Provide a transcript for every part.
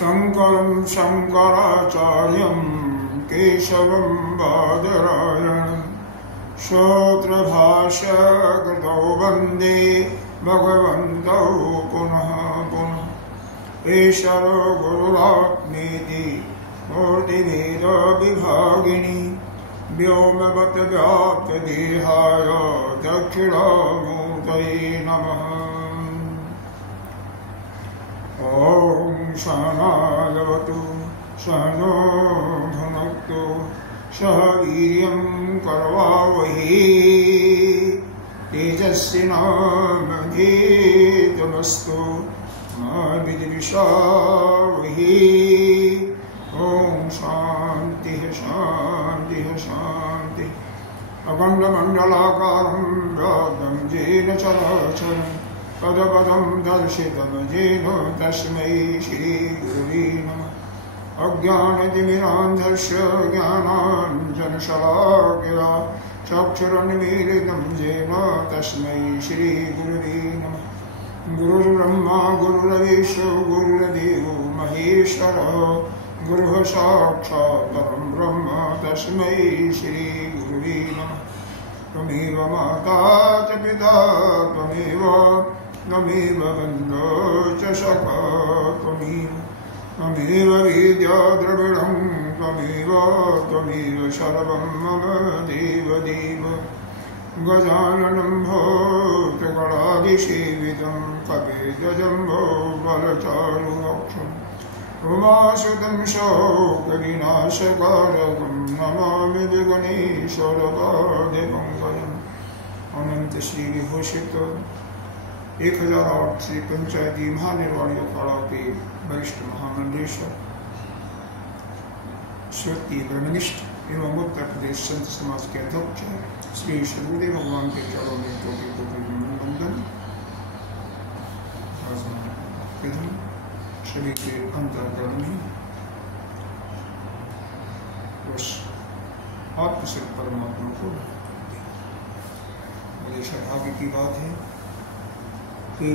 शंकरं शंकराचार्यं केशवं बादरायणं श्रोत्रभाष्यकृतौ वन्दे भगवन्तौ पुनः पुनः। ईश्वरो गुरुरात्मेति मूर्तिभेदविभागिनी व्योमवद्व्याप्तदेहाय दक्षिणामूर्तये नमः। ॐ सहनावतु सहनो भुनक्तु सह वीर्यं करवावहै तेजस्विनावधीतमस्तु मा विद्विषावहै। ॐ शान्तिः शान्तिः शान्तिः। अखण्डमण्डलाकारं व्याप्तं येन चराचरं पदपदं दर्शितं येन तस्मै श्रीगुरुवे नमः। अज्ञानतिमिरान्धस्य ज्ञानाञ्जनशलाकया चक्षुरुन्मीलितं येन तस्मै श्रीगुरुवे नमः। गुरुर्ब्रह्मा गुरुर्विष्णुः गुरुर्देवो महेश्वरः गुरुः साक्षात् परं ब्रह्म तस्मै श्रीगुरुवे नमः। त्वमेव माता च पिता त्वमेव बन्धो च सखा त्वमेव विद्या द्रविणं त्वमेव सर्वं मम देव देव। गजाननं भूतगणादिसेवितं कपिध्वजम्बो बलचारुमक्षम् उमासुतं शोकविनाशकारकं नमामि विघ्नेश्वरपादपङ्कजम्। अनंत श्री विभूषित 1008 श्री पंचायती महानिर्वाणी अखाड़ा के वरिष्ठ महामंडलेश्वर श्रुति ब्रह्मनिष्ठ एवं उत्तर प्रदेश संत समाज के अध्यक्ष श्री सदगुरुदेव भगवान के चरणों में कोटि कोटि वंदन। सभी के अंतर्गण में उस आत्मसिद्ध परमात्मा को मुझे सौभाग्य की बात है कि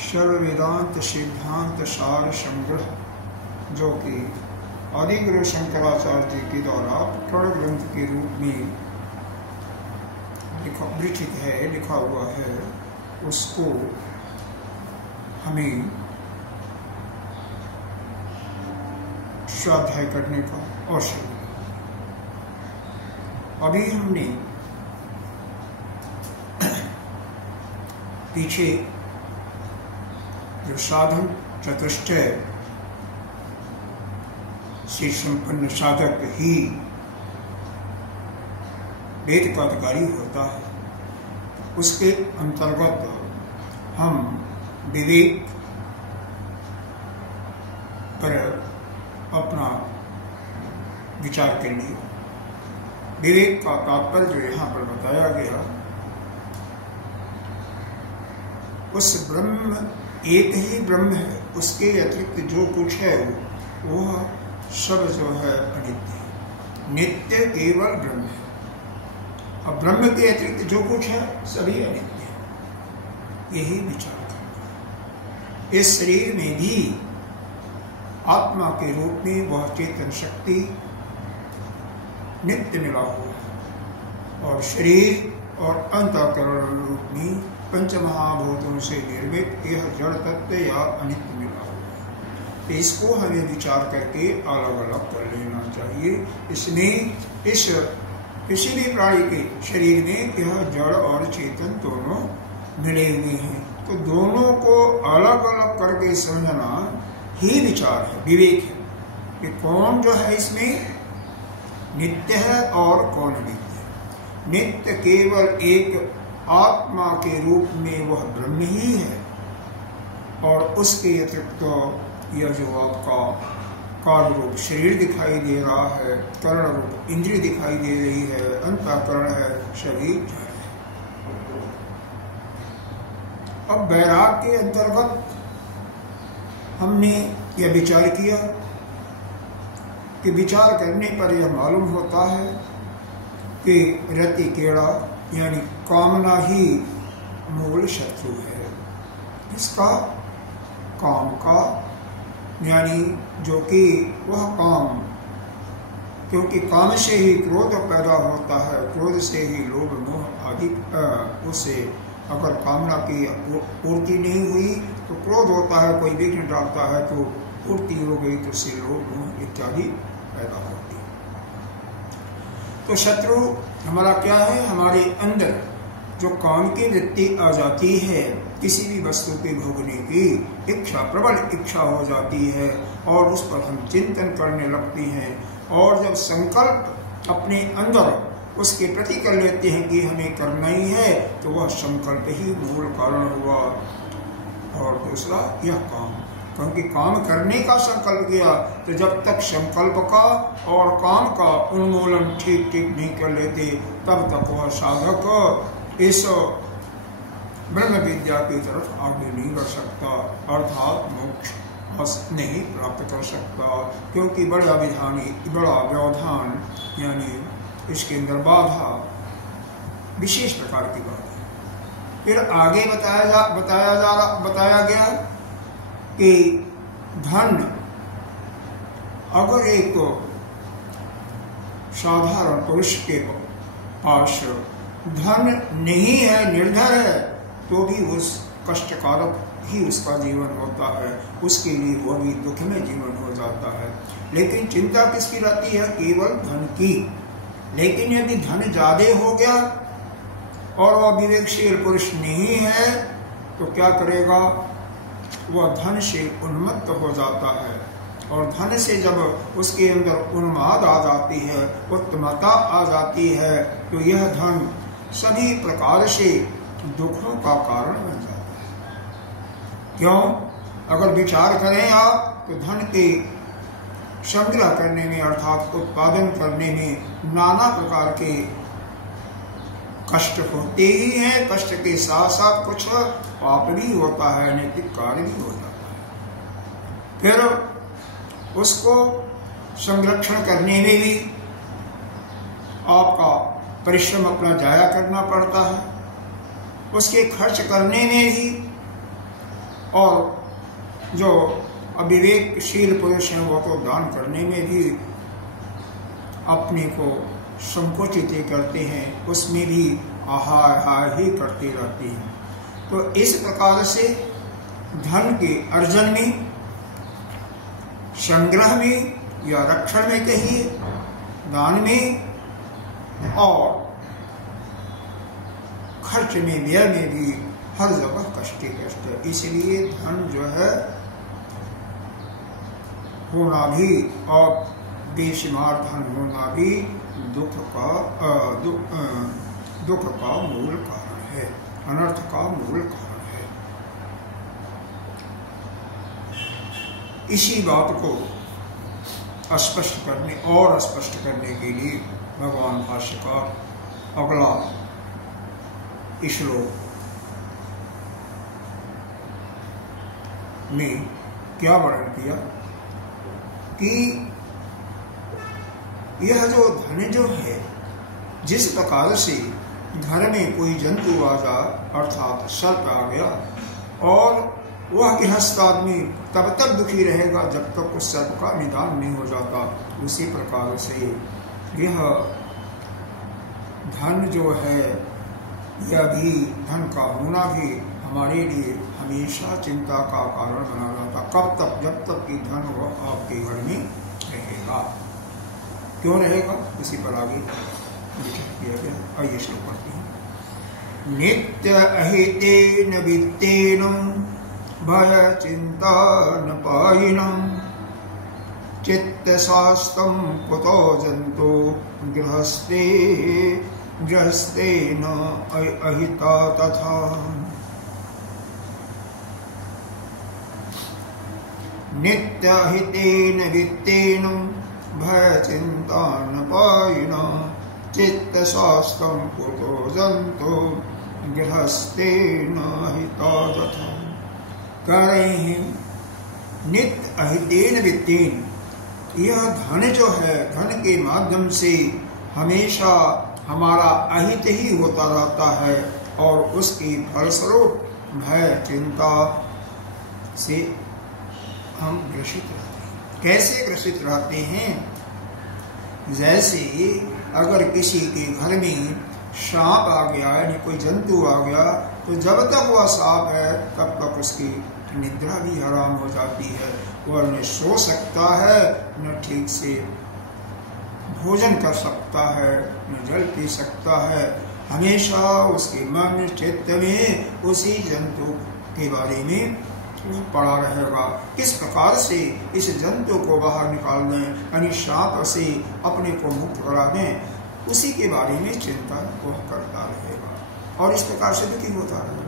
सर्व वेदांत सिद्धांत सार संग्रह जो कि आदिगुरु शंकराचार्य जी के द्वारा प्रकरण ग्रंथ के रूप में लिखित है, लिखा हुआ है, उसको हमें स्वाध्याय करने का अवसर मिला। अभी हमने पीछे जो साधन चतुष्टय से संपन्न साधक ही वेद का अधिकारी होता है, उसके अंतर्गत हम विवेक पर अपना विचार करेंगे। विवेक का तात्पर्य जो यहाँ पर बताया गया, उस ब्रह्म एक ही ब्रह्म है, उसके अतिरिक्त जो कुछ है वह सब जो है अनित्य है, नित्य केवल ब्रह्म है। अब ब्रह्म के अतिरिक्त जो कुछ है सभी अनित्य है, यही विचार। इस शरीर में भी आत्मा के रूप में वह चेतन शक्ति नित्य मिला हुआ है, और शरीर और अंतःकरण रूप में पंचमहाभूतों से निर्मित यह जड़ तत्व या अनित्य मिला हुआ है। तो इसको हमें विचार करके अलग अलग कर लेना चाहिए। इसमें इस किसी भी प्राणी के शरीर में यह जड़ और चेतन दोनों मिले हुए हैं, तो दोनों को अलग अलग करके समझना ही विचार है, विवेक है कि कौन जो है इसमें नित्य है और कौन नित्य है। नित्य केवल एक आत्मा के रूप में वह ब्रह्म ही है, और उसके अतिरिक्त यह जो आपका कार्य रूप शरीर दिखाई दे रहा है, करण रूप इंद्रिय दिखाई दे रही है, अंतःकरण है, शरीर है। अब वैराग के अंतर्गत हमने यह विचार किया कि विचार करने पर यह मालूम होता है कि रति केड़ा यानी कामना ही मूल शत्रु है। इसका काम का यानी जो कि वह काम, क्योंकि काम से ही क्रोध पैदा होता है, क्रोध से ही लोभ मोह आदि, उससे अगर कामना की पूर्ति नहीं हुई तो क्रोध होता है, कोई विघ्न डालता है तो पूर्ति हो गई तो उससे लोभ मोह इत्यादि पैदा होती है। तो शत्रु हमारा क्या है? हमारे अंदर जो काम की वृत्ति आ जाती है, किसी भी वस्तु के भोगने की इच्छा, प्रबल इच्छा हो जाती है और उस पर हम चिंतन करने लगते हैं, और जब संकल्प अपने अंदर उसके प्रति कर लेते हैं कि हमें करना ही है, तो वह संकल्प ही मूल कारण हुआ। और दूसरा यह काम, क्योंकि काम करने का संकल्प किया तो जब तक संकल्प का और काम का उन्मूलन ठीक नहीं कर लेते, तब तक वह साधक इस ब्रह्म विद्या की तरफ आगे नहीं बढ़ सकता, अर्थात मोक्ष नहीं प्राप्त कर सकता, क्योंकि बड़ा व्यवधान यानी इसके अंदर बाधा विशेष प्रकार की बात है। फिर आगे बताया गया कि धन अगर एक साधारण पुरुष के पास धन नहीं है, निर्धर है, तो भी उस कष्टकारक ही उसका जीवन होता है, उसके लिए वह भी दुख में जीवन हो जाता है। लेकिन चिंता किसकी रहती है? केवल धन की। लेकिन यदि धन ज्यादा हो गया और वह विवेकशील पुरुष नहीं है तो क्या करेगा? वह धन से उन्मत्त हो जाता है, और धन से जब उसके अंदर उन्माद आ जाती है, उत्तमता आ जाती है, तो यह धन सभी प्रकार से दुखों का कारण बन जाता है। क्यों? अगर विचार करें आप तो धन के संग्रह करने में अर्थात उत्पादन करने में नाना प्रकार के कष्ट होते ही हैं। कष्ट के साथ साथ कुछ पाप भी होता है, नैतिक कार्य भी हो जाता है। फिर उसको संरक्षण करने में भी आपका परिश्रम अपना जाया करना पड़ता है, उसके खर्च करने में भी, और जो अविवेकशील पुरुष हैं वो तो दान करने में भी अपने को संकोचित करते हैं, उसमें भी आहार ही करते रहते हैं। तो इस प्रकार से धन के अर्जन में, संग्रह में या रक्षण में कहिए, दान में और खर्च में, व्यय में भी हर जगह कष्ट ही कष्ट है। इसलिए धन जो है होना भी और बेशुमार धन होना भी दुख का मूल कारण है, अनर्थ का मूल कारण है। इसी बात को स्पष्ट करने के लिए भगवान भाष्यकार अगला श्लोक में क्या वर्णन किया कि यह जो धन जो है, जिस प्रकार से घर में कोई जंतु आ जा, अर्थात सर्प आ गया, और वह गृहस्थ आदमी तब तक दुखी रहेगा जब तक उस सर्प का निदान नहीं हो जाता, उसी प्रकार से यह धन जो है, यह भी धन का होना भी हमारे लिए हमेशा चिंता का कारण बना रहता। कब तक? जब तक कि धन वो आपके घर में रहेगा। क्यों रहेगा? उसी पर आगे विचार किया गया। आइए श्लोक पढ़ते हैं। नित्य अहितेन वित्तेन भय चिंता न पायिनम चित्त शास्त्रम कुतो जंतो गृहस्थे न अहिता तथा। नित्यहितेन वित्तेन भयचिन्तानपायिना चित्तशास्त्रं कुतो जन्तो गृहस्थेन हिता तथा। कह रहे हैं नित्य अहितेन वित्तेन, यह धन जो है, धन के माध्यम से हमेशा हमारा अहित ही होता रहता है और उसकी फलस्वरूप भय चिंता से हम ग्रसित रहते हैं। कैसे ग्रसित रहते हैं? जैसे अगर किसी के घर में सांप आ गया, यानी कोई जंतु आ गया, तो जब तक वह सांप है तब तक उसकी निद्रा भी हराम हो जाती है। वह न सो सकता है, न ठीक से भोजन कर सकता है, न जल पी सकता है। हमेशा उसके मन चित्त में उसी जंतु के बारे में पड़ा रहेगा। किस प्रकार से इस जंतु को बाहर निकाल दें, यानी सांप से अपने को मुक्त करा दें, उसी के बारे में चिंता वह करता रहेगा और इस प्रकार से दुखी होता रहेगा।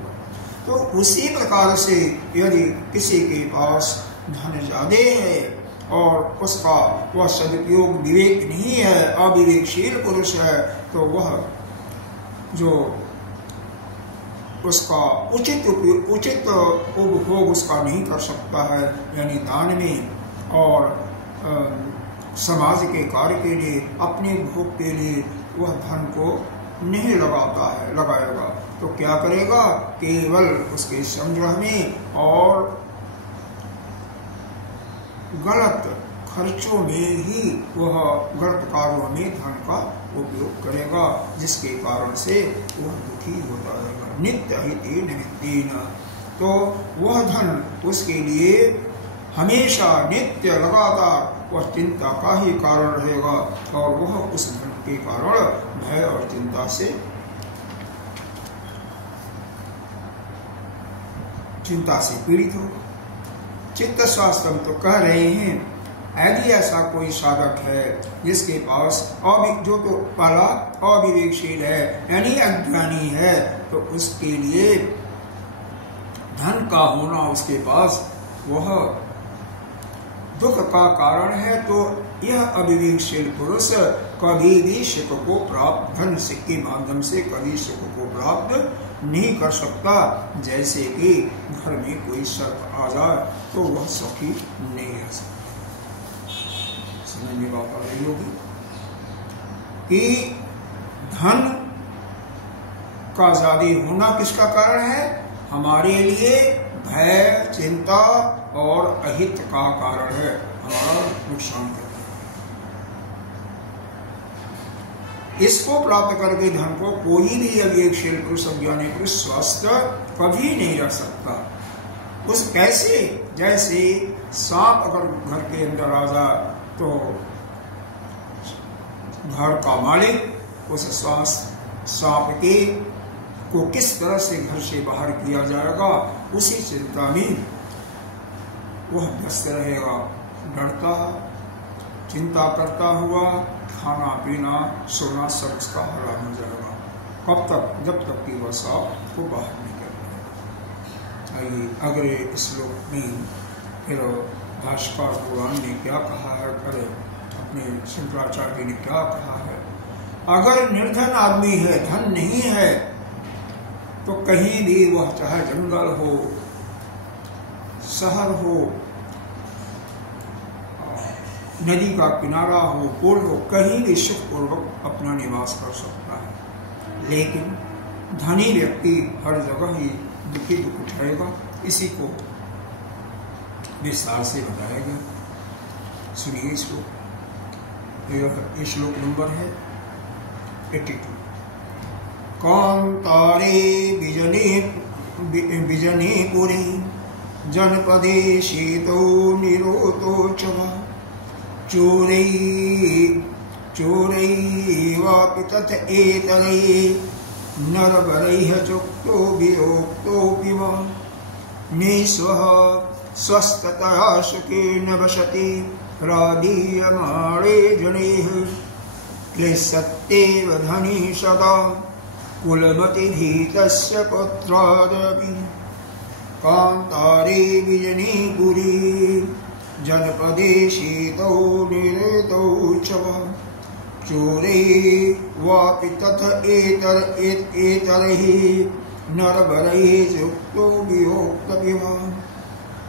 तो उसी प्रकार से यदि किसी के पास धन ज्यादा है और उसका वह सदुपयोग विवेक नहीं है, अविवेकशील पुरुष है, तो वह जो उसका उचित उपभोग उसका नहीं कर सकता है, यानी दान में और समाज के कार्य के लिए, अपने भोग के लिए वह धन को नहीं लगाएगा। तो क्या करेगा? केवल उसके संग्रह में और गलत खर्चों में ही वह गलत कार्यों में धन का उपयोग करेगा, जिसके कारण से वह दुखी होता रहेगा। नित्य हितेन वित्तेन, तो वह धन उसके लिए हमेशा नित्य लगातार वह चिंता का ही कारण रहेगा और वह उस धन के कारण भय और चिंता से पीड़ित होगा। चित्त शास्त्रम तो कह रहे हैं यदि ऐसा कोई साधक है जिसके पास जो तो पहला अविवेकशील है, यानी अज्ञानी है, तो उसके लिए धन का होना उसके पास वह दुख का कारण है। तो यह अविवेकशील पुरुष कभी भी सुख को प्राप्त, धन के माध्यम से कभी सुख को प्राप्त नहीं कर सकता। जैसे कि घर में कोई सर्प आ जाए तो वह सुखी नहीं रह सकता। समझ में बात आ रही होगी कि धन का ज्यादा होना किसका कारण है? हमारे लिए भय चिंता और अहित का कारण है, हमारा नुकसान करता है। इसको प्राप्त करके धन को कोई भी अविवेकशील पुरुष, अज्ञानी पुरुष स्वस्थ कभी नहीं रह सकता। उस कैसे? जैसे सांप अगर घर के अंदर आ जाए तो घर का मालिक उस सांप के को किस तरह से घर से बाहर किया जाएगा, उसी चिंता में वह व्यस्त रहेगा, डरता चिंता करता हुआ खाना पीना सोना सब उसका हराम हो जाएगा। कब तक? जब तक कि वह सांप को बाहर निकल जाए। आइए अगले श्लोक में फिर भाष्कर भगवान ने क्या कहा है, अरे अपने शंकराचार्य ने क्या कहा है। अगर निर्धन आदमी है, धन नहीं है, तो कहीं भी वह चाहे जंगल हो, शहर हो, नदी का किनारा हो, पुल हो, कहीं भी सुखपूर्वक अपना निवास कर सकता है। लेकिन धनी व्यक्ति हर जगह ही दुखी दुख उठाएगा। इसी को विस्तार से बताया गया। सुनिए श्लोक, श्लोक नंबर है 82। कांतारे बिजने पुरी जनपदे शीतो निरोतो च चोरैवापि तथ एतरै नरवरैः चोक्तो वियोक्तोऽपि वा निःस्वः स्वस्थतया सुखेन वसति राधीयमाणे जनैः क्लेशत्येव धनी सदा कुलमतिभीतस्य पुत्रादपि कान्तारे विजनी पुरी जनपदे शीतौ निरतौ च चोरे वापि तथ एतरैः नरबलैः युक्तो वियोक्तविवाह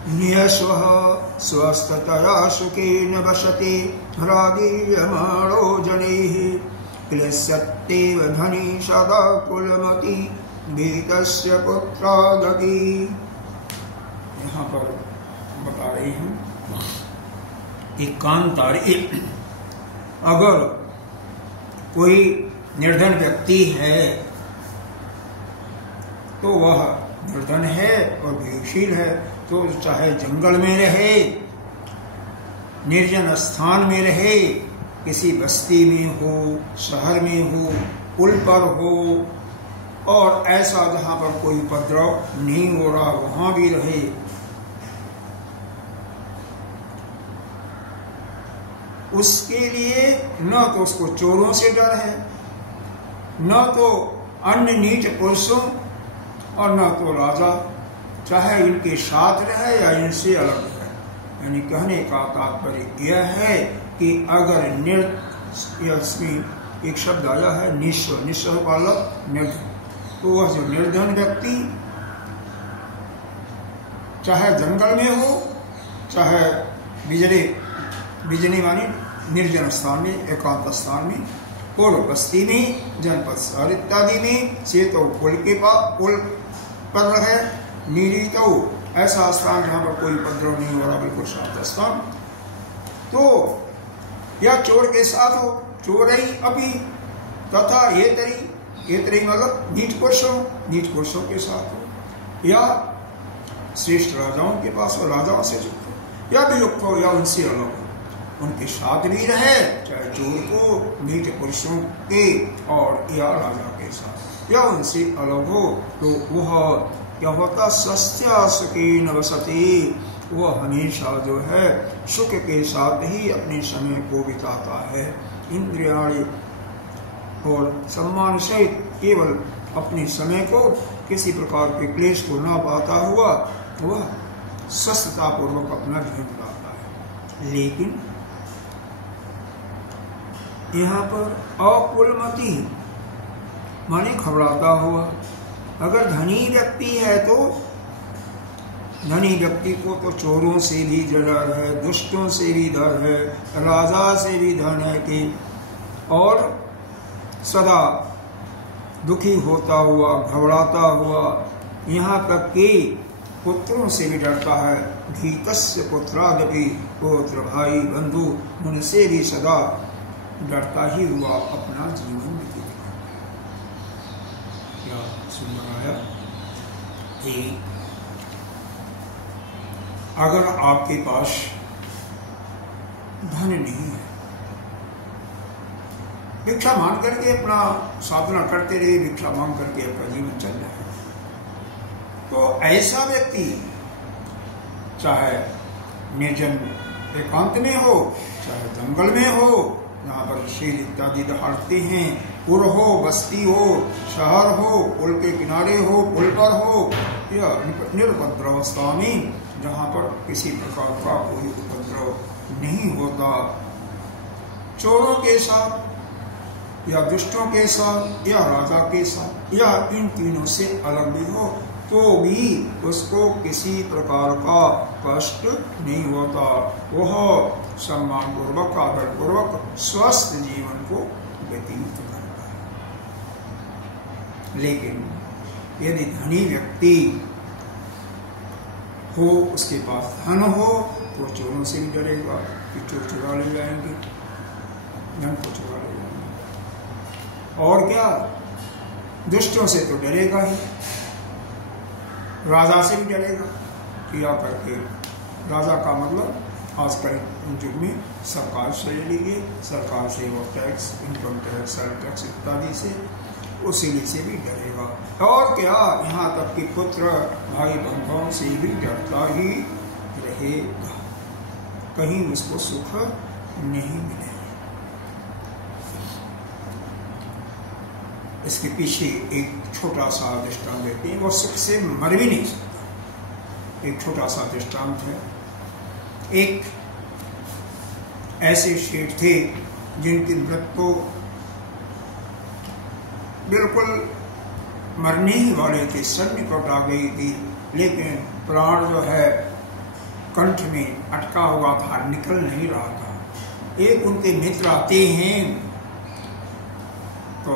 न्यस्वः स्वस्थतया सुखेन वसते रागीयमाणो जनैः क्लेशत्येव धनी सदा कुलमति भीतस्य पुत्रादपि। यहाँ पर बता रही हूँ कि कांतारी, अगर कोई निर्धन व्यक्ति है तो वह निर्धन है और विवेकशील है, तो चाहे जंगल में रहे, निर्जन स्थान में रहे, किसी बस्ती में हो, शहर में हो, पुल पर हो, और ऐसा जहां पर कोई उपद्रव नहीं हो रहा वहां भी रहे, उसके लिए न तो उसको चोरों से डर है, न तो अन्य नीच पुरुषों, और न तो राजा, चाहे इनके साथ रहे या इनसे अलग रहे। यानी कहने का तात्पर्य यह है कि अगर एक शब्द आया है निस्व, निस्व पालक निर्धन, तो वह जो निर्धन व्यक्ति चाहे जंगल में हो, चाहे बिजली मानी निर्जन स्थान में, एकांत स्थान में, पूर्व बस्ती में, जनपद शहर इत्यादि में, सेतु पुल के पास, पुल पर रहे, निरीतो ऐसा स्थान जहां पर कोई उपद्रव नहीं हो रहा, बिल्कुल शांत स्थान, तो या चोर के साथ हो, चोरई अभी तथा ये तरी मतलब नीच पुरुषों के साथ हो, या श्रेष्ठ राजाओं के पास हो, राजाओं से युक्त हो, या वियुक्त हो, या उनसे अलग हो, उनके साथ भी रहे, चाहे चोर को, नीच पुरुषों के और या राजा के साथ, या उनसे अलग हो, तो वह क्या होता, सस्त्या सुखेन वसति, वह हमेशा जो है सुख के साथ ही अपने समय को बिताता है। इंद्रियाणि और सम्मान सहित केवल अपने समय को किसी प्रकार के क्लेश को न पाता हुआ वह स्वस्थता पूर्वक अपना जीवन बिताता है। लेकिन यहाँ पर अकुलमति माने घबराता हुआ, अगर धनी व्यक्ति है तो धनी व्यक्ति को तो चोरों से भी डर है, दुष्टों से भी डर है, राजा से भी डर है कि, और सदा दुखी होता हुआ, घबराता हुआ, यहाँ तक कि पुत्रों से भी डरता है। भीतस्य पुत्रादपि, पुत्र भाई बंधु उनसे भी सदा डरता ही हुआ अपना जीवन बिताता। क्या सुंदर आया। अगर आपके पास धन नहीं है, भिक्षा मांग करके अपना साधना करते रहे, भिक्षा मांग करके अपना जीवन चल रहा है, तो ऐसा व्यक्ति चाहे निर्जन एकांत में हो, चाहे जंगल में हो, जहाँ पर शेर इत्यादि दहाड़ते हैं, पुर हो, बस्ती हो, शहर हो, पुल के किनारे हो, पुल पर हो, या निरुपद्रव अवस्था में जहाँ पर किसी प्रकार का कोई उपद्रव नहीं होता, चोरों के साथ या दुष्टों के साथ या राजा के साथ या इन तीनों से अलग भी हो, तो भी उसको किसी प्रकार का कष्ट नहीं होता, वह सम्मान पूर्वक, आदर पूर्वक स्वस्थ जीवन को व्यतीत करता है। लेकिन यदि धनी व्यक्ति हो, उसके पास धन हो, तो चोरों से भी डरेगा कि चोर चुरा ले जाएंगे, धन को चुरा ले जाएंगे, और क्या दुष्टों से तो डरेगा ही, राजा से भी डरेगा कि या करके, राजा का मतलब आजकल युग में सरकार से लीजिए, सरकार से वो tax, income tax, sale tax इत्यादि से, उसी से भी डरेगा, और क्या यहाँ तक कि पुत्र भाई बंधुओं से भी डरता ही रहेगा, कहीं उसको सुख नहीं मिलेगा। इसके पीछे एक छोटा सा दृष्टांत देते हैं, वो सुख से मर भी नहीं सकता। एक छोटा सा दृष्टांत है, एक ऐसे सेठ थे जिनकी मृत्यु बिल्कुल मरने ही वाले थे, सन्निकट आ गई थी, लेकिन प्राण जो है कंठ में अटका हुआ था, निकल नहीं रहा था। एक उनके मित्र आते हैं तो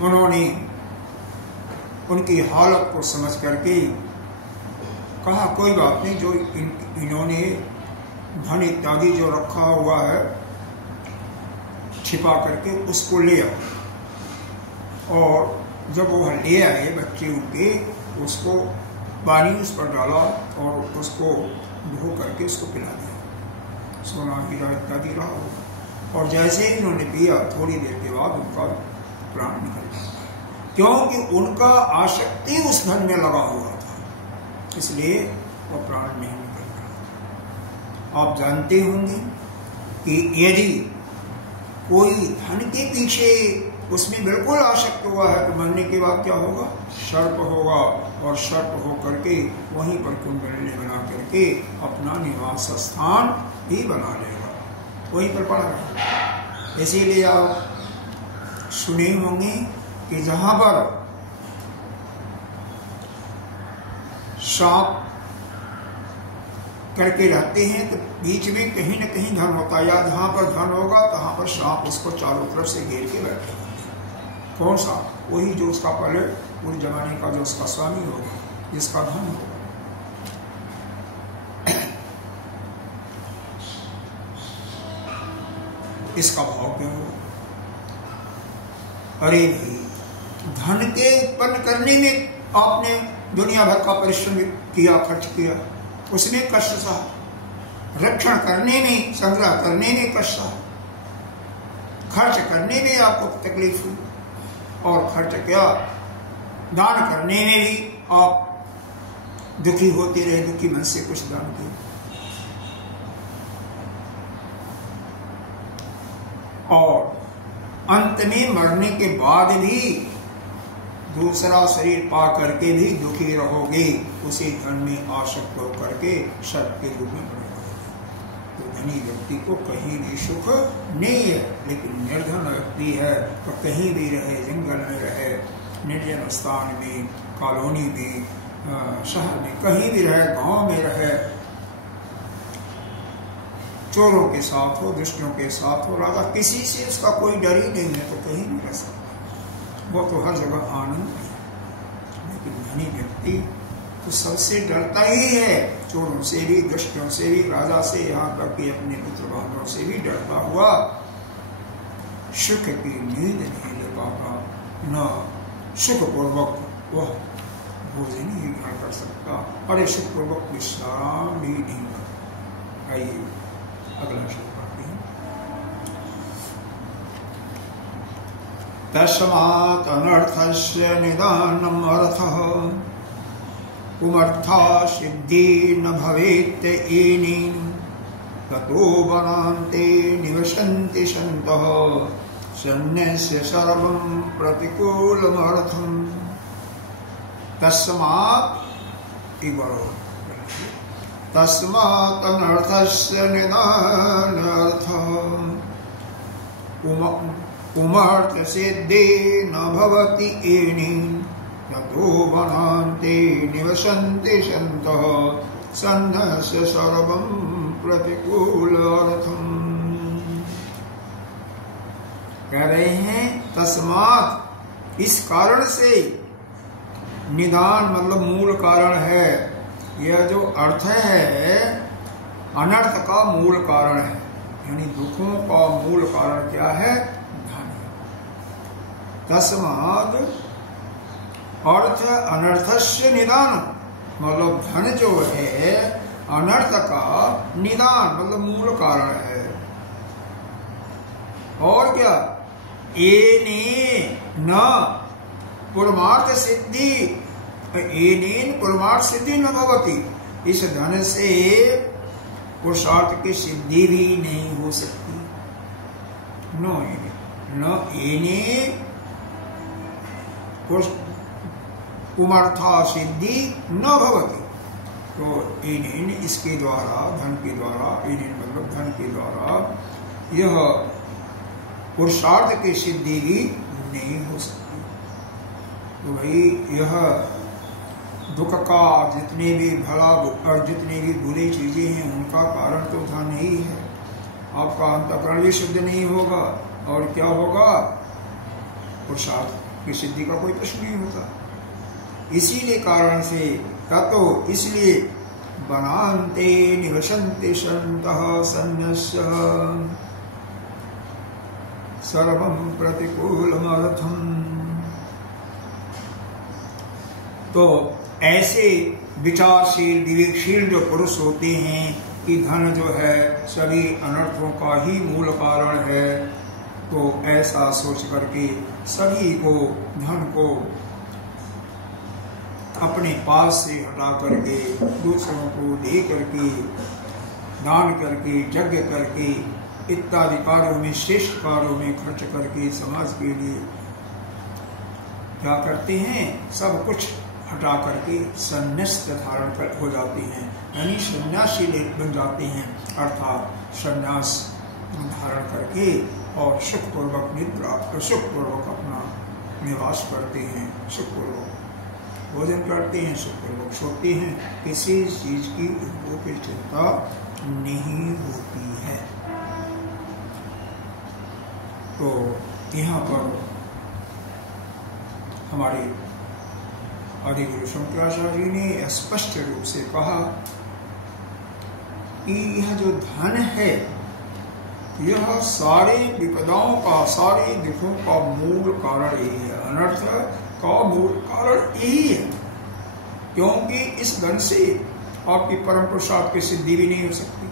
उन्होंने उनकी हालत को समझ करके कहा कोई बात नहीं, जो इन्होंने धन इत्यादि जो रखा हुआ है छिपा करके उसको ले आओ। और जब वो ले आए बच्चे उनके, उसको पानी उस पर डाला और उसको धो करके उसको पिला दिया। सोना हीरा इत्यादि रहा होगा, और जैसे ही उन्होंने पिया थोड़ी देर के बाद उनका प्राण निकल गया, क्योंकि उनका आसक्ति उस धन में लगा हुआ था, इसलिए वो प्राण नहीं निकल रहा। आप जानते होंगे कि यदि कोई धन के पीछे उसमें बिल्कुल आसक्त हुआ है तो मरने के बाद क्या होगा? सर्प होगा, और सर्प हो करके वहीं पर कुंडली बना करके अपना निवास स्थान ही बना लेगा, वहीं पर पड़ा रहेगा। इसीलिए आप सुने होंगे कि जहां पर सांप करके रहते हैं तो बीच में कहीं न कहीं धन होता है, या जहां पर धन होगा तहां पर सांप उसको चारों तरफ से घेर के बैठे होंगे। कौन सा? वही जो उसका पहले उस जमाने का जो उसका स्वामी होगा, जिसका धन होगा। इसका भाव क्या होगा? अरे भाई, धन के उत्पन्न करने में आपने दुनिया भर का परिश्रम किया, खर्च किया, उसमें कष्ट सहा, रक्षण करने में, संग्रह करने में कष्ट सहा, खर्च करने में आपको तकलीफ हुई, और खर्च क्या, दान करने में भी आप दुखी होते रहे, दुखी मन से कुछ दान किया। और अंत में मरने के बाद भी दूसरा शरीर पा करके भी दुखी रहोगे, उसी धन में आसक्त होकर के सर्प के रूप में बने रहोगे। तो धनी व्यक्ति को कहीं भी सुख नहीं है, लेकिन निर्धन व्यक्ति है तो कहीं भी रहे, जंगल में रहे, निर्जन स्थान में, कॉलोनी में, शहर में, कहीं भी रहे, गांव में रहे, चोरों के साथ हो, दुष्टों के साथ हो, राजा किसी से उसका कोई डर ही नहीं है, तो कहीं नहीं रह सकता, वो तो हर जगह आनंद है। लेकिन धनी व्यक्ति तो सबसे डरता ही है, चोरों से भी, दुष्टों से भी, राजा से, यहाँ तक कि अपने पुत्र बांधवों से भी डरता हुआ सुख की नींद नहीं ले पाता, न सुखपूर्वक वह भोजन ही नहीं कर सकता, और सुखपूर्वक विश्राम भी नहीं कर। आइए अगला श्लोक पढ़ते हैं। तस्मात् अनर्थस्य निदानम् अर्थः पुमर्था सिद्धि न भवेत् येनेन ततो वनान्ते निवसन्ति सन्तः सन्न्यस्य सर्वं प्रतिकूलमर्थम्। तस्मात् तस्मात् अनर्थस्य निदानार्थः पुमर्थ सिद्धि न भवति येनेन ततो वनान्ते निवसन्ति सन्तः सन्न्यस्य सर्वं प्रतिकूलार्थम्। कह रहे हैं तस्मात्, इस कारण से, निदान मतलब मूल कारण है, यह जो अर्थ है अनर्थ का मूल कारण है, यानी दुखों का मूल कारण क्या है? धन। तस्मात् अर्थ अनर्थस्य निदान, मतलब धन जो है अनर्थ का निदान मतलब मूल कारण है। और क्या? येनेन न पुरुषार्थ सिद्धि, येनेन पुरुषार्थ सिद्धि न भवति, इस धन से पुरुषार्थ की सिद्धि भी नहीं हो सकती। न येनेन पुमर्था सिद्धि न भवति, तो इन्हें इसके द्वारा, धन के द्वारा, इन्हें मतलब धन के द्वारा यह पुरुषार्थ की सिद्धि भी नहीं हो सकती। तो भाई यह दुख का जितने भी भला और जितने भी बुरी चीजें हैं उनका कारण तो धन ही है। आपका अंतःकरण भी शुद्ध नहीं होगा और क्या होगा, पुरुषार्थ की सिद्धि का कोई प्रश्न नहीं होता। इसीलिए कारण से ततो इसलिए बनान्ते निवसन्ते सन्तः सन्न्यस्य सर्वं प्रतिकूलमर्थम्। तो ऐसे विचारशील विवेकशील जो पुरुष होते हैं कि धन जो है सभी अनर्थों का ही मूल कारण है, तो ऐसा सोच करके सभी को धन को अपने पास से हटा करके दूसरों को दे करके, दान करके, यज्ञ करके, इत्यादि कार्यों में, श्रेष्ठ कार्यों में खर्च करके समाज के लिए क्या करते हैं, सब कुछ हटा करके संन्यास धारण कर हो जाते हैं, यानी सन्यासी बन जाते हैं। अर्थात संन्यास धारण करके और सुखपूर्वक निद्रा, सुखपूर्वक अपना निवास करते हैं, सुखपूर्वक भोजन करते हैं, सुखपूर्वक सोते हैं, किसी चीज की उनको की चिंता नहीं होती है। तो यहाँ पर हमारे आदिगुरु शंकराचार्य ने स्पष्ट रूप से कहा कि यह जो धन है यह सारे विपदाओं का, सारे दुखों का मूल कारण यही है, अनर्थ का मूल कारण यही है। क्योंकि इस धन से आपकी परम पुरुषार्थ की सिद्धि भी नहीं हो सकती,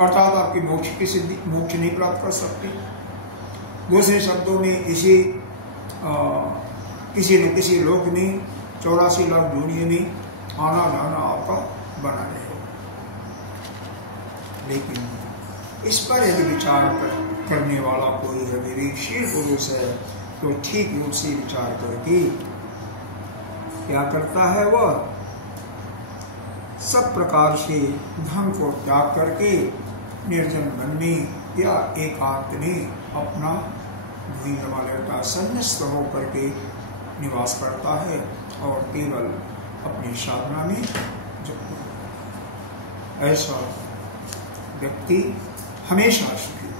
अर्थात आपकी मोक्ष की सिद्धि, मोक्ष नहीं प्राप्त कर सकती। दूसरे शब्दों में इसी किसी न किसी लोक में 84 लाख दुनिया में आना जाना आपका बना रहेगा। लेकिन इस पर यदि विचार करने वाला कोई है, विवेकशील पुरुष है, तो ठीक रूप से विचार करके क्या करता है, वह सब प्रकार से धन को त्याग करके निर्जन वन में या एकांत में अपना भूमि जमा लेता, संन्यास्त होकर के निवास करता है और केवल अपनी साधना में जुट। ऐसा व्यक्ति हमेशा सुखी।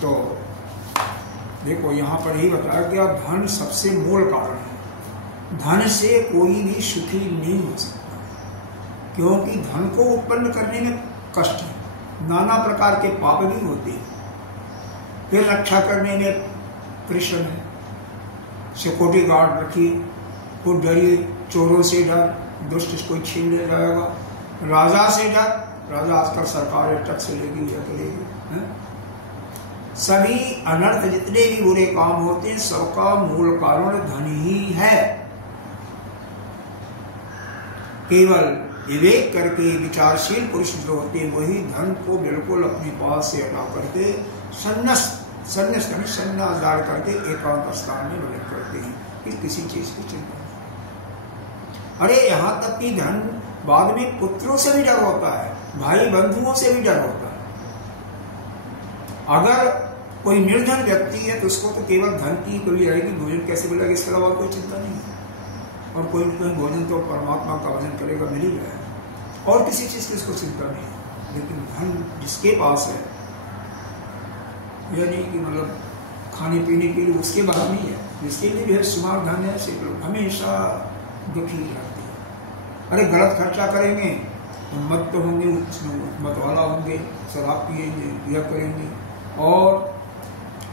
तो देखो यहाँ पर ही बताया गया धन सबसे मूल कारण है। धन से कोई भी सुखी नहीं हो सकता, क्योंकि धन को उत्पन्न करने में कष्ट है, नाना प्रकार के पाप भी होते हैं, फिर रक्षा करने में परिश्रम है। सिक्योरिटी गार्ड रखिए, खुद डरिए, चोरों से डर, दुष्ट कोई छीन ले जाएगा, राजा से डर, राजा आजकल सरकार टैक्स लेगी या करेगी। सभी अनर्थ जितने भी बुरे काम होते हैं सबका मूल कारण धन ही है। केवल विवेक करके विचारशील पुरुष जो होते हैं वही धन को बिल्कुल अपने पास से हटा करके संन्यास डाल करके एकांत स्थान में विलय करते हैं कि किसी चीज की चिंता नहीं। अरे यहाँ तक कि धन बाद में पुत्रों से भी डर होता है, भाई बंधुओं से भी डर होता है। अगर कोई निर्धन व्यक्ति है तो उसको तो केवल धन की कभी रहेगी, भोजन कैसे मिलेगा इसके अलावा कोई चिंता नहीं है। और कोई भोजन तो परमात्मा का भजन करेगा, मिल ही जाएगा, और किसी चीज की उसको चिंता नहीं है। लेकिन धन जिसके पास है, यह नहीं कि मतलब खाने पीने के लिए उसके बाद नहीं है, जिसके लिए भी सुमार धन है, से लोग हमेशा दुखी रहते हैं। अरे गलत खर्चा करेंगे, उन्मत्त तो होंगे, उन्मत्त वाला होंगे, शराब पिएंगे, यह करेंगे, और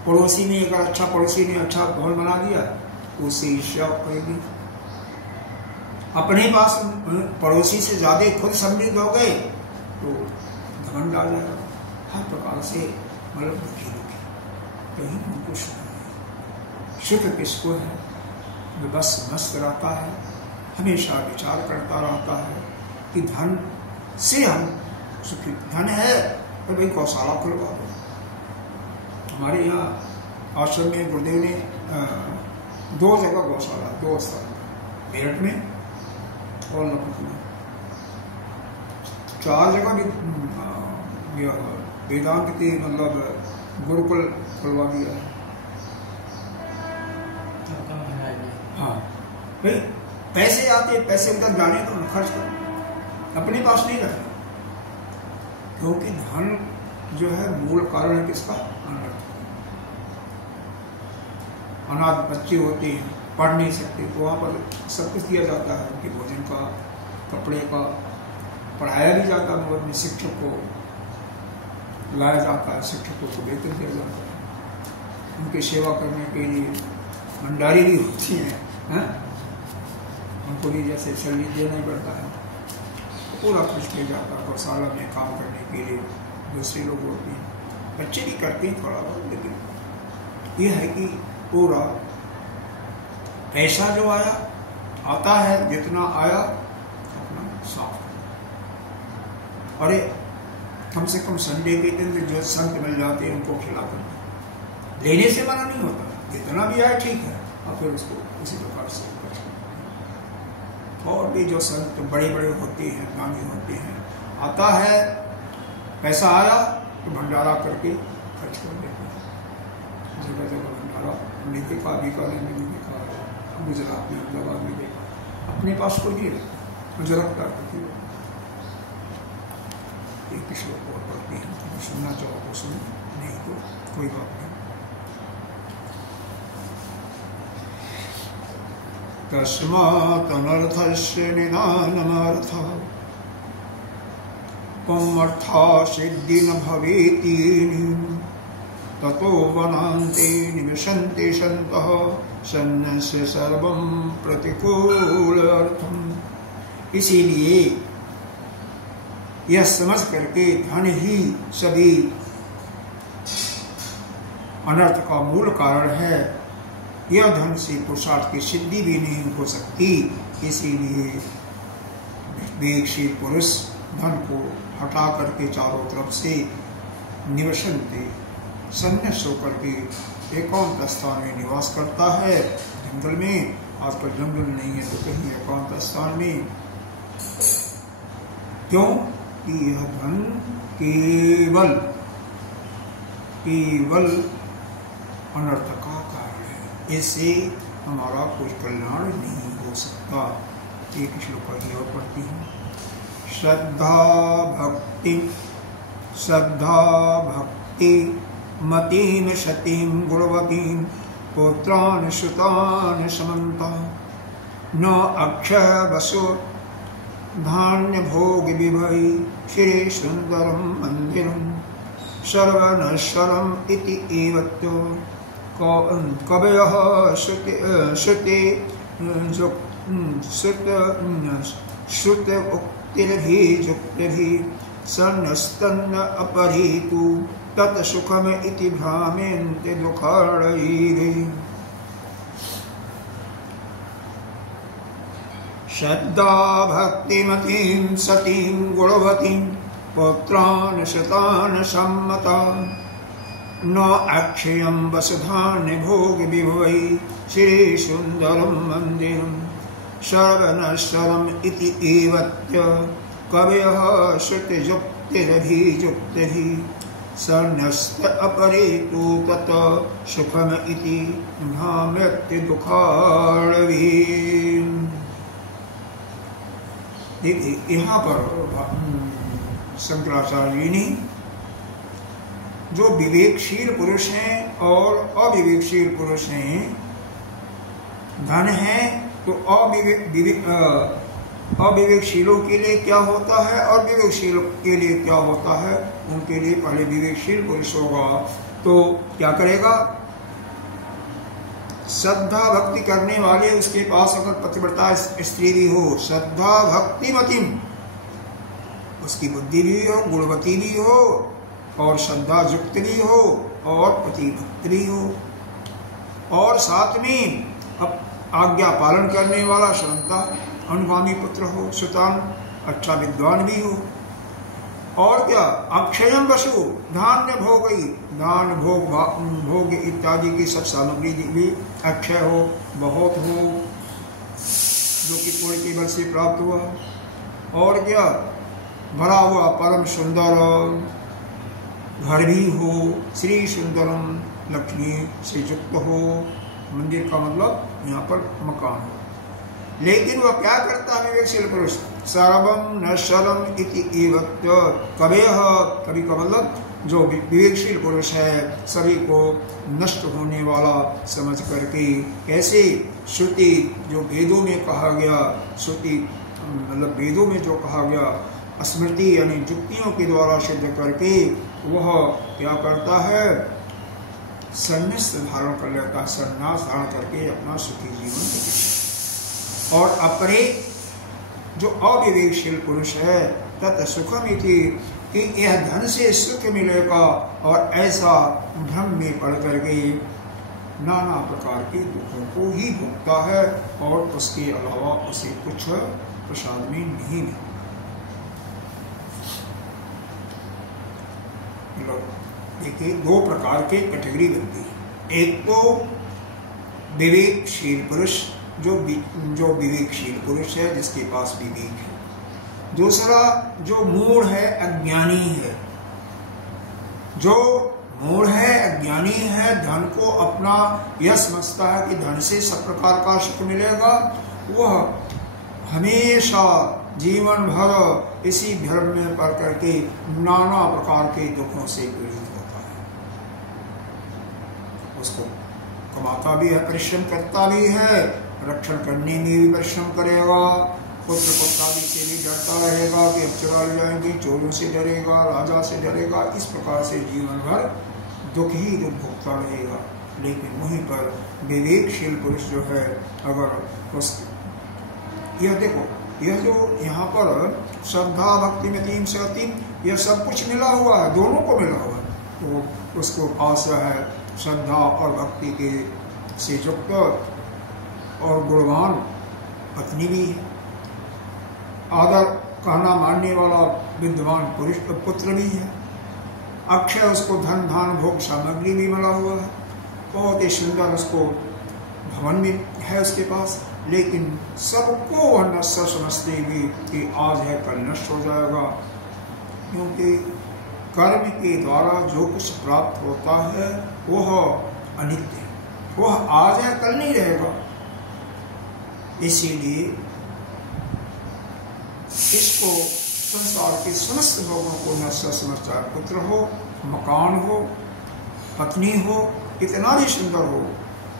पड़ोसी ने अगर अच्छा पड़ोसी ने अच्छा भवन बना दिया तो उससे ईर्ष्या करेंगे। अपने पास पड़ोसी से ज्यादा खुद समृद्ध हो गए तो घमंड आ जाएगा। हर प्रकार से मतलब दुखी दुखी, कहीं उनको सुख नहीं। सुख किसको है? जो बस मस्त रहता है, हमेशा विचार करता रहता है कि धन से हम सुखी। धन है तो भाई गौशाला खुलवा दो। हमारे यहाँ आश्रम में गुरुदेव ने 2 जगह गौशाला, 2 स्थान, मेरठ में और लखनऊ में 4 जगह भी वेदांत की मतलब गुरुकुल खुलवा दिया है। हाँ भाई पैसे आते, पैसे उधर जाने तो खर्च करो, अपने पास नहीं रखना, क्योंकि धन जो है मूल कारण है किसका? अनर्थ। अनाथ बच्चे होते हैं, पढ़ नहीं सकते, तो वहाँ पर सब कुछ दिया जाता है, उनके भोजन का, कपड़े का, पढ़ाया भी जाता है, में शिक्षक को लाया जाता है, शिक्षकों को वेतन दिया जाता है, उनकी सेवा करने के लिए भंडारी भी होती है, उनको भी जैसे सैलरी देना ही पड़ता है, तो पूरा कुछ किया जाता है। गौशाला में काम करने के लिए दूसरे लोग होते हैं, बच्चे भी करते हैं थोड़ा बहुत, लेकिन ये है कि पूरा पैसा जो आया आता है, जितना आया अपना साफ। अरे कम से कम संडे के दिन जो संत मिल जाते हैं उनको खिलाकर, लेने से मना नहीं होता, जितना भी आए ठीक है, और फिर उसको उसी प्रकार से। और भी जो संत बड़े बड़े होते हैं, दानी होते हैं, आता है पैसा आया तो भंडारा करके खर्च कर देते हैं। जगह जगह भंडारा हमने देखा, बीकानेर में भी देखा, गुजरात में, अहमदाबाद में देखा, अपने पास कोई नहीं रखता, जो रखता है एक श्लोक और पढ़ते हैं, तो सुनना चाहो तो सुन, नहीं तो कोई बात नहीं। तस्मात् अनर्थस्य निदानमर्थः त्वमर्था सिद्धि न भवेति ततो वनान्ते निवसन्ति सन्तः सन्नस्य सर्वं प्रतिकूलार्थम्। इसीलिए यह समझ करके धन ही सभी अनर्थ का मूल कारण है, यह धन से पुरुषार्थ की सिद्धि भी नहीं हो सकती। इसीलिए विवेकशील पुरुष धन को हटा करके चारों तरफ से निवसन्ते संन्यास होकर के एकांत स्थान में निवास करता है। जंगल में, आजकल जंगल नहीं है तो कहीं एकांत स्थान में। क्यों कि यह धन केवल अनर्थ का कारण है, इससे हमारा कोई कल्याण नहीं हो सकता। एक श्लोक और पढ़ती हूँ। श्रद्धा भक्ति मतीन शतीं गुणवतीं पुत्रान् श्रुतान् समन्ता न अक्षय वसु धान्य भोग विभवि श्री सुंदरम मंदिरम सर्वनश्वरम इति एवत्यो कवयः श्रुत उक्तिर्भिः जुक्तिभिः सन्नस्तन्न अपहृतु तत् सुखम इति भ्रामेन्ते दुःखार्णैः। श्रद्धा भक्तिमतीं सतीं गुणवतीं पुत्रान् शतान् सम्मता न अक्षयं वसुधान्य भोग विभवै श्री सुंदरं मंदिरं सर्वनश्वरम् इति एवत्य कवयः श्रुतिजुक्तिरभिजुक्तिभिः सन्न्यस्त अपहृतु तत् सुखम इति भ्राम्यते दुःखार्णैः। यहाँ पर शंकराचार्य ने जो विवेकशील पुरुष हैं और अविवेकशील पुरुष हैं, धन है तो अविवेकशीलों के लिए क्या होता है और विवेकशील के लिए क्या होता है। उनके लिए पहले विवेकशील पुरुष होगा तो क्या करेगा, श्रद्धा भक्ति करने वाले, उसके पास अगर पतिव्रता स्त्री भी हो, श्रद्धा भक्ति मतिम, उसकी बुद्धि भी हो, गुणवती भी हो और श्रद्धा युक्त भी हो और पति भक्त भी हो, और साथ में अब आज्ञा पालन करने वाला श्रद्धा अनुगामी पुत्र हो, सुतान अच्छा विद्वान भी हो, और क्या अक्षयम वसु धान्य भोगई, धान भोग इत्यादि की सब सामग्री भी अक्षय हो, बहुत हो, जो कि पुण्य के बल से प्राप्त हुआ, और क्या भरा हुआ परम सुंदर घर भी हो, श्री सुंदरम लक्ष्मी से युक्त हो। मंदिर का मतलब यहाँ पर मकान हो। लेकिन वह क्या करता है विवेकशील पुरुष? सर्वम नश्वरम इति एवत्य कवेह, कभी का मतलब जो विवेकशील पुरुष है सभी को नष्ट होने वाला समझ करके, कैसे श्रुति जो वेदों में कहा गया, श्रुति मतलब वेदों में जो कहा गया स्मृति यानी युक्तियों के द्वारा सिद्ध करके वह क्या करता है? संन्यास धारण कर लेता है, संन्यास धारण करके अपना सुखी जीवन जीता। और अपने जो अविवेकशील पुरुष है तत् सुखम इति, कि यह धन से सुख मिलेगा, और ऐसा भ्रम में पड़ करके नाना प्रकार के दुखों को ही भोगता है, और उसके अलावा उसे कुछ प्रसाद में नहीं मिलता। देखिए दो प्रकार के कैटेगरी बनती है। एक तो विवेकशील पुरुष, जो विवेकशील पुरुष है जिसके पास विवेक है। दूसरा जो मूढ़ है, अज्ञानी है। जो मूढ़ है, अज्ञानी है, धन को अपना यह समझता है कि धन से सब प्रकार का सुख मिलेगा, वह हमेशा जीवन भर इसी भ्रम में पड़ करके नाना प्रकार के दुखों से पीड़ित होता है। उसको कमाता भी है, परिश्रम करता भी है, रक्षण करने में भी परिश्रम करेगा, पुत्र पुत्रादि से भी डरता रहेगा कि अब चुरा ले जाएंगे, चोरों से डरेगा, राजा से डरेगा, इस प्रकार से जीवन भर दुख ही दुख भोगता रहेगा। लेकिन वहीं पर विवेकशील पुरुष जो है, अगर उस यह देखो, यह जो यहाँ पर श्रद्धा भक्ति में तीन शक्ति, यह सब कुछ मिला हुआ है, दोनों को मिला हुआ है, तो उसको पास है श्रद्धा और भक्ति के से युक्त और गुणवान पत्नी भी है, आदर कहना मानने वाला विद्वान पुरुष पुत्र भी है, अक्षय उसको धन धान भोग सामग्री भी मिला हुआ है, बहुत ही सुंदर उसको भवन भी है उसके पास। लेकिन सबको वह नश्वर समझते हुए कि आज है कल नष्ट हो जाएगा, क्योंकि कर्म के द्वारा जो कुछ प्राप्त होता है वह अनित्य है, वह आज है कल नहीं रहेगा। इसीलिए इसको संसार के समस्त लोगों को नश्वर समझता है। पुत्र हो, मकान हो, पत्नी हो, कितना भी सुंदर हो,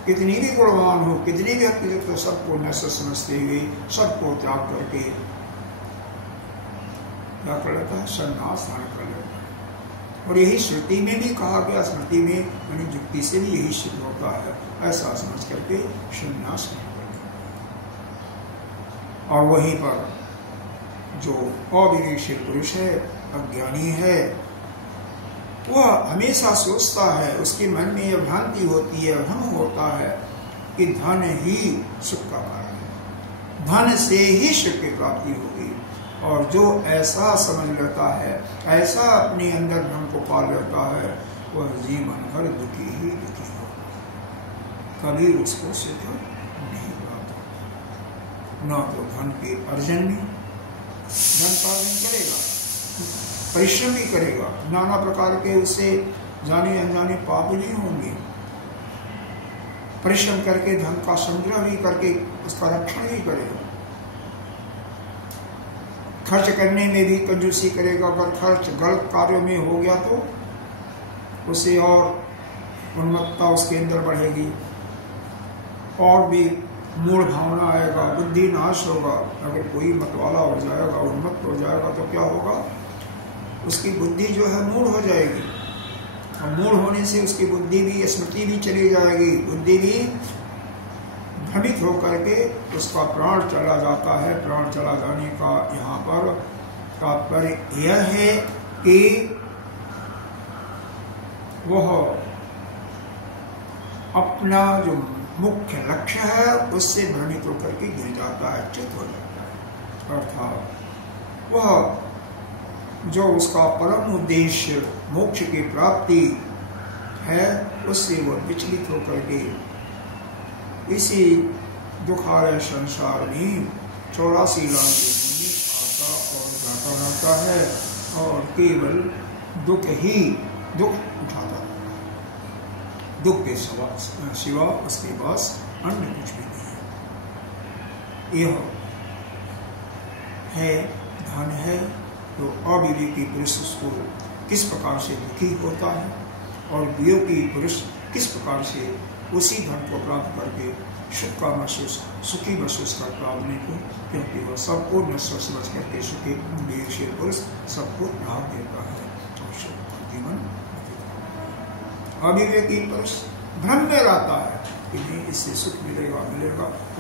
कितनी भी गुणवान हो, कितनी भी अत्यधिक, तो सबको नश्वर समझते हुए सबको त्याग करके क्या कर लेता है? संन्यास धारण कर लेता है। और यही श्रुति में भी कहा गया, स्मृति में यानी युक्ति से भी यही सिद्ध होता है, ऐसा समझ करके संन्यास कर लेता है। और वहीं पर जो अविवेकशील पुरुष है, अज्ञानी है, वह हमेशा सोचता है, उसके मन में यह भ्रांति होती है, भ्रम होता है कि धन ही सुख का कारण है, धन से ही सुख की प्राप्ति होगी। और जो ऐसा समझ लेता है, ऐसा अपने अंदर भ्रम को पाल लेता है, वह जीवन भर दुखी ही दुखी होगा, कभी उसको सिद्ध नहीं प्राप्त होता। न तो धन के अर्जन में धन का अर्जन करेगा, परिश्रम भी करेगा, नाना प्रकार के उससे जाने अनजाने पाप नहीं होंगे, परिश्रम करके धन का संग्रह भी करके उसका रक्षण भी करेगा, खर्च करने में भी कंजूसी करेगा। अगर खर्च गलत कार्यों में हो गया तो उसे और उन्मत्तता उसके अंदर बढ़ेगी, और भी मूढ़ भावना आएगा, बुद्धि नाश होगा। अगर कोई मतवाला हो जाएगा, उन्मत्त हो जाएगा तो क्या होगा? उसकी बुद्धि जो है मूढ़ हो जाएगी, और मूढ़ होने से उसकी बुद्धि भी, स्मृति भी चली जाएगी, बुद्धि भी भ्रमित होकर के उसका प्राण चला जाता है। प्राण चला जाने का यहाँ पर तात्पर्य यह है कि वह अपना जो मुख्य लक्ष्य है उससे भ्रमित होकर के गिर जाता है, च्युत हो जाता है। अर्थात वह जो उसका परम उद्देश्य मोक्ष की प्राप्ति है, उससे वह विचलित होकर के इसी दुखालय संसार में 84 लाख आता और जाता रहता है और केवल दुख ही दुख उठाता है। दुख के सिवा उसके पास अन्य कुछ भी नहीं है। यह है धन है तो अविवेकी पुरुष उसको किस प्रकार से दुखी होता है और विवेकी पुरुष किस प्रकार से उसी धन को प्राप्त करके सुखी महसूस करता आदमी को, क्योंकि वह सबको नश्वर समझ करके सुखी विवेकशील पुरुष सबको लाभ देता है और जीवन। अविवेकी पुरुष भ्रम में रहता है कि नहीं इससे सुख मिलेगा,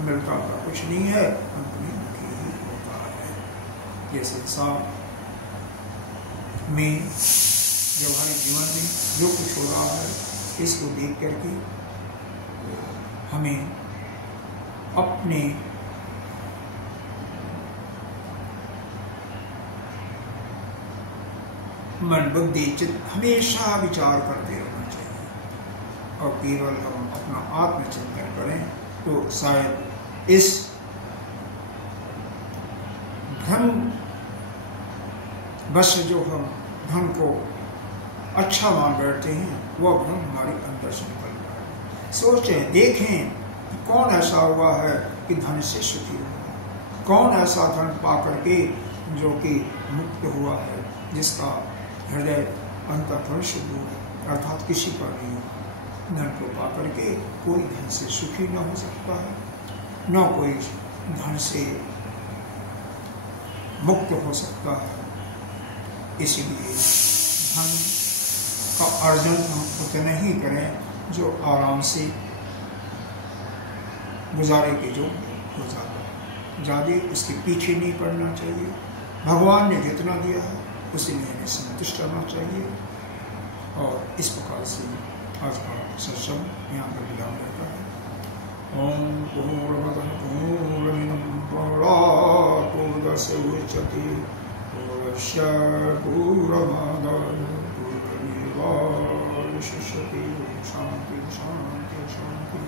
मिलता का कुछ नहीं है, अंत में दुखी ही होता है। ये संसार में व्यवहारिक जीवन में जो कुछ हो रहा है इसको देख करके हमें अपने मन बुद्धि चित्त हमेशा विचार करते रहना चाहिए और केवल हम अपना आत्मचिंतन करें तो शायद इस भ्रम बस जो हम धन को अच्छा मान बैठते हैं वह भ्रम हमारे अंदर से निकल जाए। सोचें, देखें कौन ऐसा हुआ है कि धन से सुखी हुआ, कौन ऐसा धन पा करके जो कि मुक्त हुआ है, जिसका हृदय अंतःकरण शुद्ध हुआ, अर्थात किसी पर नहीं हुआ। धन को पा करके कोई धन से सुखी न हो सकता है, न कोई धन से मुक्त हो सकता है। इसलिए धन का अर्जन हम उतना ही करें जो आराम से गुजारे के जो हो जाता है, ज़्यादा उसके पीछे नहीं पड़ना चाहिए। भगवान ने जितना दिया है उसी में हमें संतुष्ट रहना चाहिए। और इस प्रकार से आज का सत्संग यहाँ पर विराम रहता है। ओम पूर्णमदः पूर्णमिदं पूर्णात् पूर्णस्य उच्यते पूर्णस्य पूर्णमादाय पूर्णमेवावशिष्यते। शांति शांति शांति।